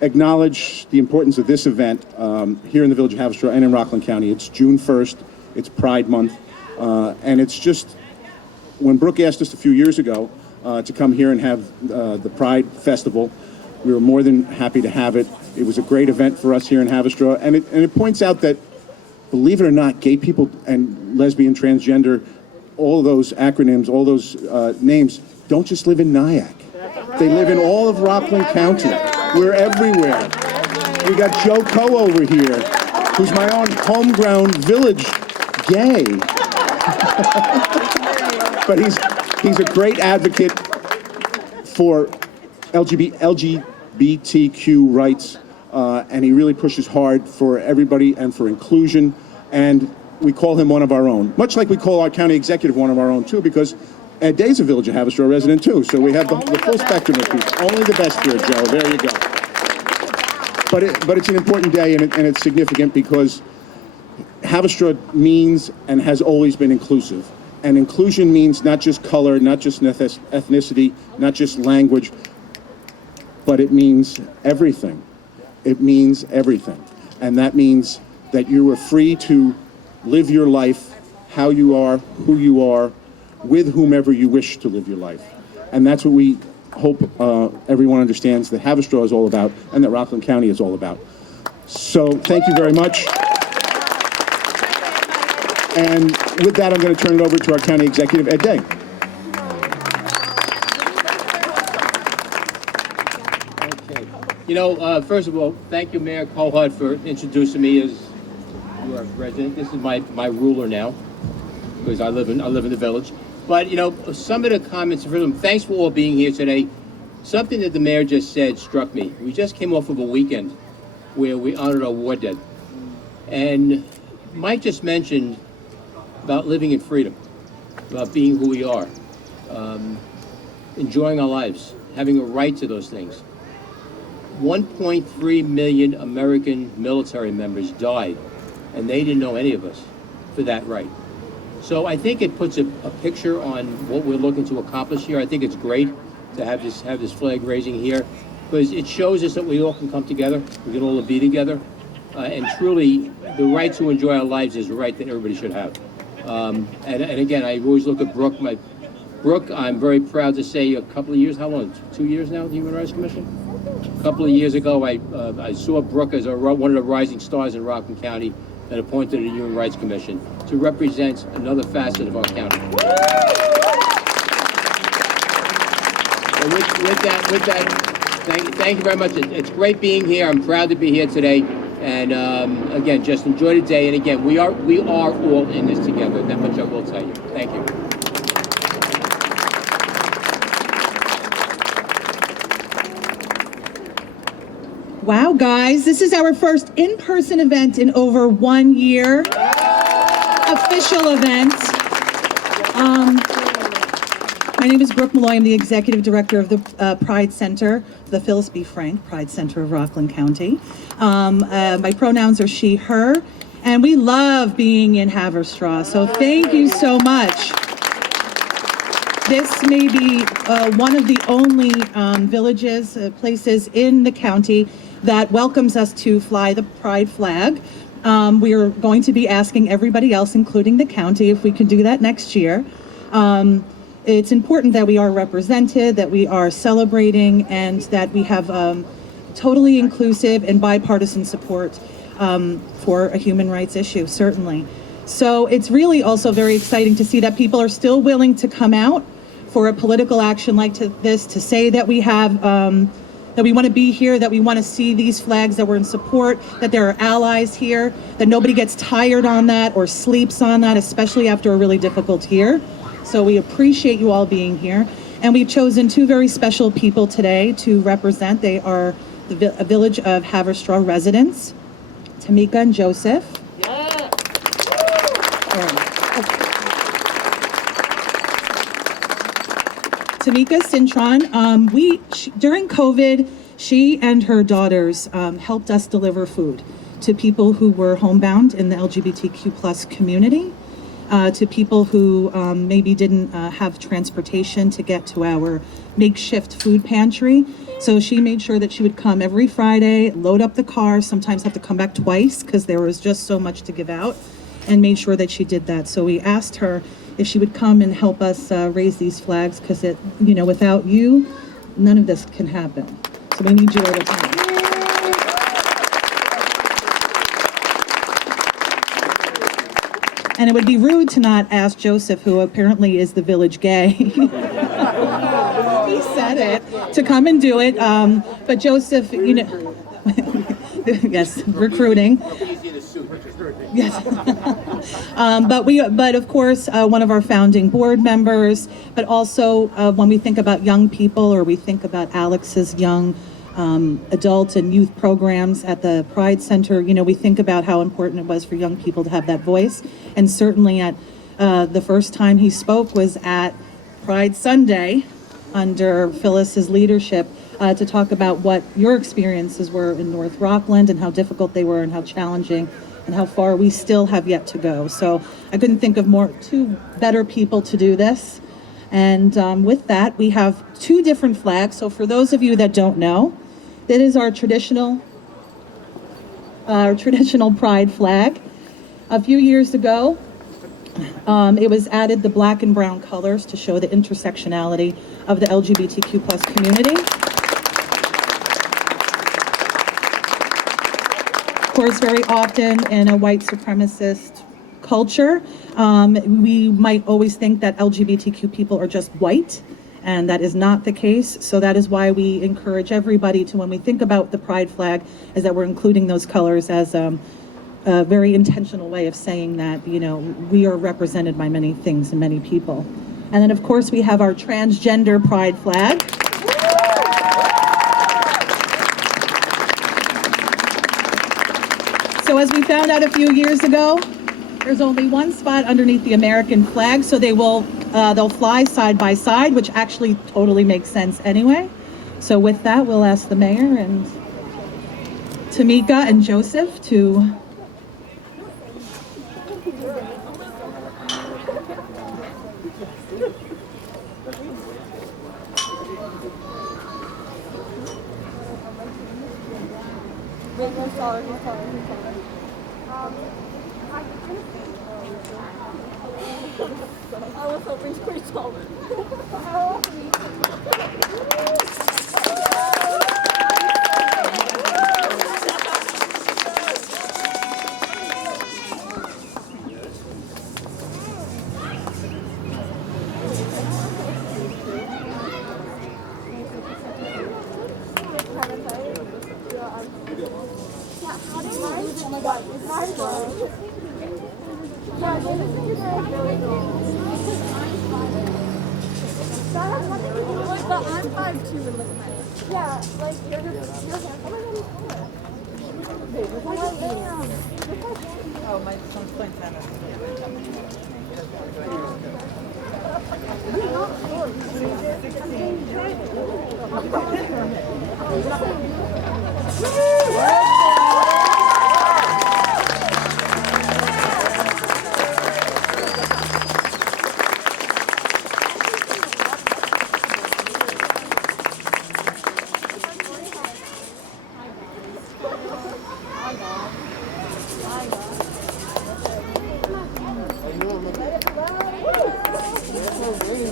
acknowledge the importance of this event here in the Village of Haverstraw and in Rockland County. It's June 1st, it's Pride Month, and it's just, when Brooke asked us a few years ago to come here and have the Pride Festival, we were more than happy to have it. It was a great event for us here in Haverstraw, and it points out that, believe it or not, gay people and lesbian, transgender, all those acronyms, all those names, don't just live in Nyack. They live in all of Rockland County. We're everywhere. We got Joe Coe over here, who's my own homegrown village gay. But he's a great advocate for LGBTQ rights, and he really pushes hard for everybody and for inclusion. And we call him one of our own, much like we call our county executive one of our own too, because Ed Day's a Village of Haverstraw resident too, so we have the full spectrum of people. Only the best here, Joe. There you go. But it's an important day, and it's significant because Haverstraw means and has always been inclusive. And inclusion means not just color, not just ethnicity, not just language, but it means everything. It means everything. And that means that you are free to live your life how you are, who you are, with whomever you wish to live your life. And that's what we hope everyone understands that Haverstraw is all about and that Rockland County is all about. So thank you very much. And with that, I'm going to turn it over to our county executive, Ed Day. Okay. You know, first of all, thank you, Mayor Cohut, for introducing me as your resident. This is my ruler now, because I live in the village. But, you know, some of the comments from them, thanks for all being here today. Something that the mayor just said struck me. We just came off of a weekend where we honored our war dead. And Mike just mentioned about living in freedom, about being who we are, enjoying our lives, having a right to those things. 1.3 million American military members died, and they didn't know any of us for that right. So I think it puts a picture on what we're looking to accomplish here. I think it's great to have this flag raising here, because it shows us that we all can come together, we can all be together, and truly the right to enjoy our lives is a right that everybody should have. And again, I always look at Brooke. Brooke, I'm very proud to say a couple of years, how long, 2 years now, the Human Rights Commission? A couple of years ago, I saw Brooke as one of the rising stars in Rockland County and appointed to the Human Rights Commission to represent another facet of our county. And with that, thank you very much. It's great being here. I'm proud to be here today. And again, just enjoy the day. And again, we are all in this together. That much I will tell you. Thank you. Wow, guys, this is our first in-person event in over 1 year. Official event. My name is Brooke Malloy. I'm the Executive Director of the Pride Center, the Phyllis B. Frank Pride Center of Rockland County. My pronouns are she, her, and we love being in Haverstraw, so thank you so much. This may be one of the only villages, places in the county that welcomes us to fly the Pride flag. We are going to be asking everybody else, including the county, if we can do that next year. It's important that we are represented, that we are celebrating, and that we have totally inclusive and bipartisan support for a human rights issue, certainly. So it's really also very exciting to see that people are still willing to come out for a political action like this, to say that we have, that we want to be here, that we want to see these flags, that we're in support, that there are allies here, that nobody gets tired on that or sleeps on that, especially after a really difficult year. So we appreciate you all being here. And we've chosen two very special people today to represent. They are the Village of Haverstraw residents, Tamika and Joseph. Yeah. Tamika Cintron, during COVID, she and her daughters helped us deliver food to people who were homebound in the LGBTQ+ community. to people who maybe didn't have transportation to get to our makeshift food pantry. So she made sure that she would come every Friday, load up the car, sometimes have to come back twice because there was just so much to give out, and made sure that she did that. So we asked her if she would come and help us raise these flags, because without you, none of this can happen. So we need you all the time. And it would be rude to not ask Joseph, who apparently is the village gay. He said it, to come and do it. But Joseph, yes, recruiting. Yes. But of course, one of our founding board members, but also when we think about young people, or we think about Alex's young adult and youth programs at the Pride Center, we think about how important it was for young people to have that voice. And certainly at the first time he spoke was at Pride Sunday under Phyllis's leadership, to talk about what your experiences were in North Rockland and how difficult they were and how challenging and how far we still have yet to go. So I couldn't think of two better people to do this. And with that, we have two different flags. So for those of you that don't know, that is our traditional Pride flag. A few years ago, it was added the black and brown colors to show the intersectionality of the LGBTQ plus community. Of course, very often in a white supremacist culture, we might always think that LGBTQ people are just white, and that is not the case. So that is why we encourage everybody to, when we think about the Pride flag, is that we're including those colors as a very intentional way of saying that, we are represented by many things and many people. And then, of course, we have our Transgender Pride flag. So as we found out a few years ago, there's only one spot underneath the American flag, so they'll fly side by side, which actually totally makes sense anyway. So with that, we'll ask the mayor and Tamika and Joseph to I was hoping to be taller. But I'm 5'2" and look nice. Yeah, like your hand. Oh my god, oh, my son's playing tennis. You're not